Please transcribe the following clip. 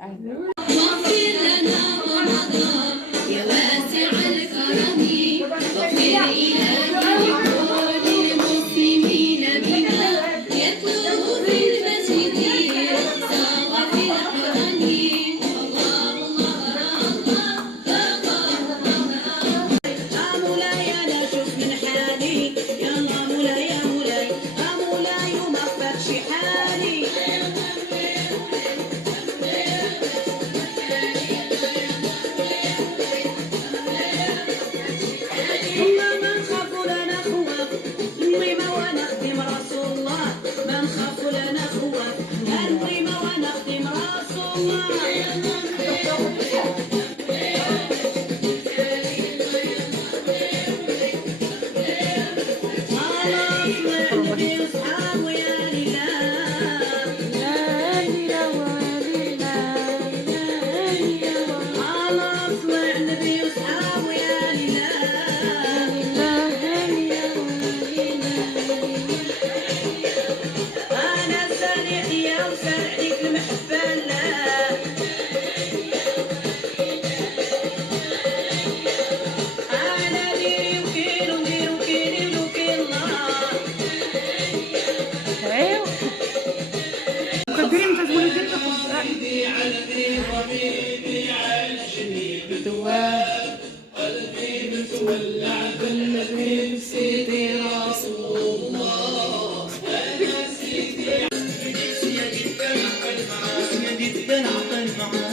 أهلا. واغفر لنا رمضان يا واسع الكرم، واغفر إلهي لكل المسلمين بنا يتلوه في المسجد ساغ في الحرم. الله الله الله يا مولاي انا شوف من حالي، يا مولاي يا مولاي يا مولاي وما فاتش حالي. قلبي متولع بالنبي سيدي رسول الله. أنا سيدي جدا عقل معاه،